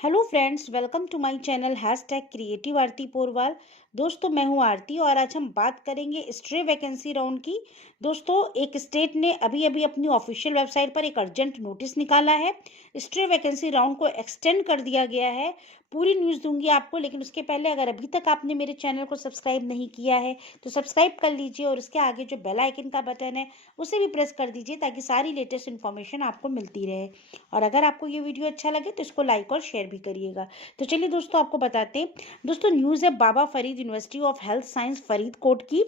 Hello friends, welcome to my channel hashtag creative Aarti Porwal. दोस्तों, मैं हूं आरती और आज हम बात करेंगे स्ट्रे वैकेंसी राउंड की। दोस्तों, एक स्टेट ने अभी अभी अपनी ऑफिशियल वेबसाइट पर एक अर्जेंट नोटिस निकाला है। स्ट्रे वैकेंसी राउंड को एक्सटेंड कर दिया गया है। पूरी न्यूज़ दूंगी आपको, लेकिन उसके पहले अगर अभी तक आपने मेरे चैनल को सब्सक्राइब नहीं किया है तो सब्सक्राइब कर लीजिए और उसके आगे जो बेल आइकन का बटन है उसे भी प्रेस कर दीजिए ताकि सारी लेटेस्ट इन्फॉर्मेशन आपको मिलती रहे। और अगर आपको ये वीडियो अच्छा लगे तो इसको लाइक और शेयर भी करिएगा। तो चलिए दोस्तों, आपको बताते हैं। दोस्तों, न्यूज़ है Baba Farid university of health science Faridkot की।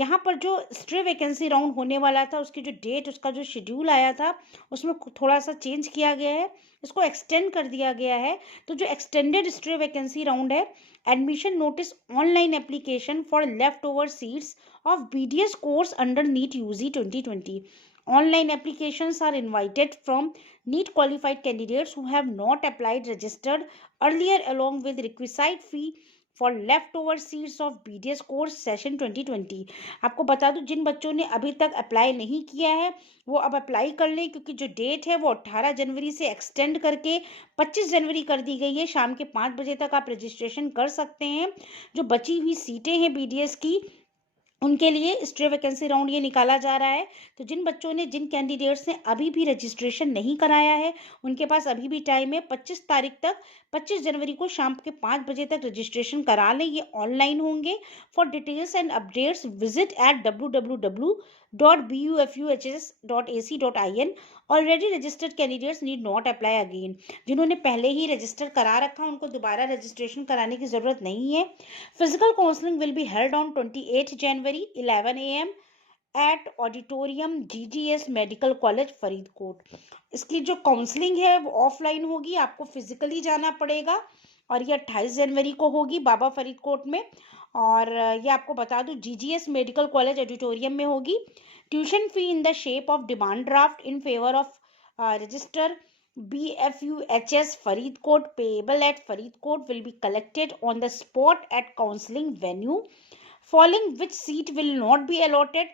यहाँ पर जो स्ट्रे वैकेंसी राउंड होने वाला था उसकी जो डेट, उसका जो शेड्यूल आया था उसमें थोड़ा सा चेंज किया गया है, इसको एक्सटेंड कर दिया गया है। तो जो एक्सटेंडेड स्ट्रे वैकेंसी राउंड है, admission notice online application for left over seats of BDS course under NEET UG 2020. Online applications are invited from NEET qualified candidates who have not applied registered earlier along with requisite fee for leftover seats of BDS course session 2020. आपको बता दूं, जिन बच्चों ने अभी तक apply नहीं किया है वो अब अप्लाई कर लें, क्योंकि जो डेट है वो 18 जनवरी से एक्सटेंड करके 25 जनवरी कर दी गई है। शाम के 5 बजे तक आप रजिस्ट्रेशन कर सकते हैं। जो बची हुई सीटें हैं BDS की, उनके लिए स्ट्रे वैकेंसी राउंड ये निकाला जा रहा है। तो जिन बच्चों ने, जिन कैंडिडेट्स ने अभी भी रजिस्ट्रेशन नहीं कराया है, उनके पास अभी भी टाइम है। 25 तारीख तक, 25 जनवरी को शाम के 5 बजे तक रजिस्ट्रेशन करा लें। ये ऑनलाइन होंगे। For details and updates visit at www.bufuhs.ac.in. Already registered candidates need not apply again. जिन्होंने पहले ही रजिस्टर करा रखा उनको दोबारा रजिस्ट्रेशन कराने की जरूरत नहीं है। Physical counselling will be held on 28 January 11 AM at auditorium GGS medical college Faridkot. इसकी जो काउंसलिंग है वो ऑफलाइन होगी, आपको फिजिकली जाना पड़ेगा और ये 28 जनवरी को होगी बाबा फरीदकोट में। और ये आपको बता दूं, GGS मेडिकल कॉलेज ऑडिटोरियम में होगी। Tuition fee in the shape of demand draft in favour of register BFUHS Faridkot payable at Faridkot will be collected on the spot at counseling venue, following which seat will not be allotted.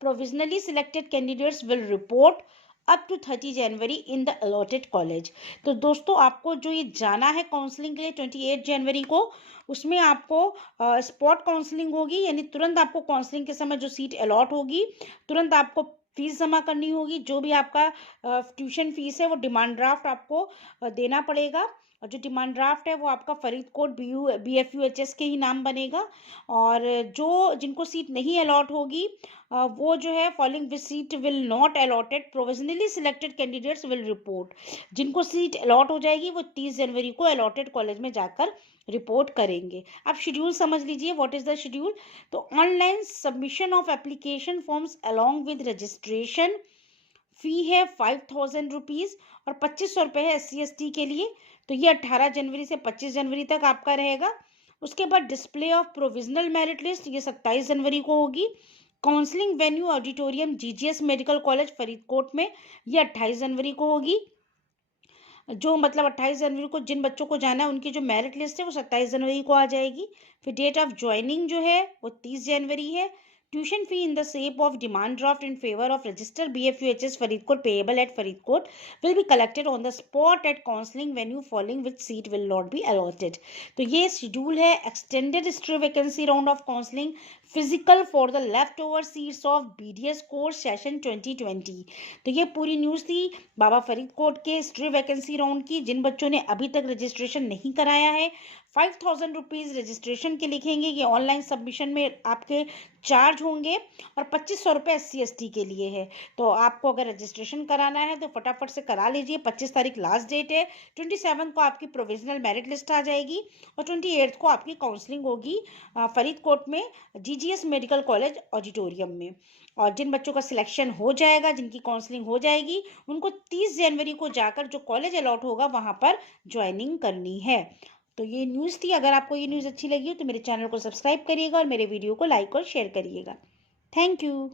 Provisionally selected candidates will report up to 30 January in the allotted college. तो दोस्तों, आपको जो ये जाना है counselling के लिए 28 जनवरी को, उसमें आपको स्पॉट काउंसलिंग होगी, यानी तुरंत आपको काउंसलिंग के समय जो सीट अलॉट होगी तुरंत आपको फीस जमा करनी होगी। जो भी आपका ट्यूशन फीस है वो डिमांड ड्राफ्ट आपको देना पड़ेगा। और जो डिमांड ड्राफ्ट है वो आपका फरीदकोट BFUHS के ही नाम बनेगा। और जो जिनको सीट नहीं अलॉट होगी वो जो है following which seat will not allotted, provisionally selected candidates will report. जिनको सीट अलॉट हो जाएगी वो 30 जनवरी को अलॉटेड कॉलेज में जाकर रिपोर्ट करेंगे। आप शेड्यूल समझ लीजिए, व्हाट इज द शेड्यूल। तो online submission of application forms along with registration fee है 5000 रुपीज़ और 2500 रुपये है SC/ST के लिए। तो ये 18 जनवरी से 25 जनवरी तक आपका रहेगा। उसके बाद display of provisional merit list, ये 27 जनवरी को होगी। Counselling venue auditorium GGS medical college Faridkot में, ये 28 जनवरी को होगी। जो मतलब 28 जनवरी को जिन बच्चों को जाना है उनकी जो मेरिट लिस्ट है वो 27 जनवरी को आ जाएगी। फिर डेट ऑफ ज्वाइनिंग जो है वो 30 जनवरी है। Tuition fee in the shape of demand draft in favour of register BFUHS Faridkot payable at Faridkot will be collected on the spot at counselling venue following which seat will not be allotted. तो ये schedule है extended stray vacancy round of counselling physical for the left over seats of BDS course session 2020। तो ये पूरी news थी बाबा फरीदकोट के stray vacancy round की। जिन बच्चों ने अभी तक रजिस्ट्रेशन नहीं कराया है, 5000 रुपीज़ रजिस्ट्रेशन के लिखेंगे। ये ऑनलाइन सबमिशन में आपके चार्ज होंगे और 2500 रुपये SC/ST के लिए है। तो आपको अगर रजिस्ट्रेशन कराना है तो फटाफट से करा लीजिए। 25 तारीख लास्ट डेट है। 27 को आपकी प्रोविजनल मेरिट लिस्ट आ जाएगी और 28 को आपकी काउंसलिंग होगी फरीदकोट में GGS मेडिकल कॉलेज ऑडिटोरियम में। और जिन बच्चों का सिलेक्शन हो जाएगा, जिनकी काउंसलिंग हो जाएगी, उनको 30 जनवरी को जाकर जो कॉलेज अलॉट होगा वहाँ पर ज्वाइनिंग करनी है। तो ये न्यूज़ थी। अगर आपको ये न्यूज़ अच्छी लगी हो तो मेरे चैनल को सब्सक्राइब करिएगा और मेरे वीडियो को लाइक और शेयर करिएगा। Thank you.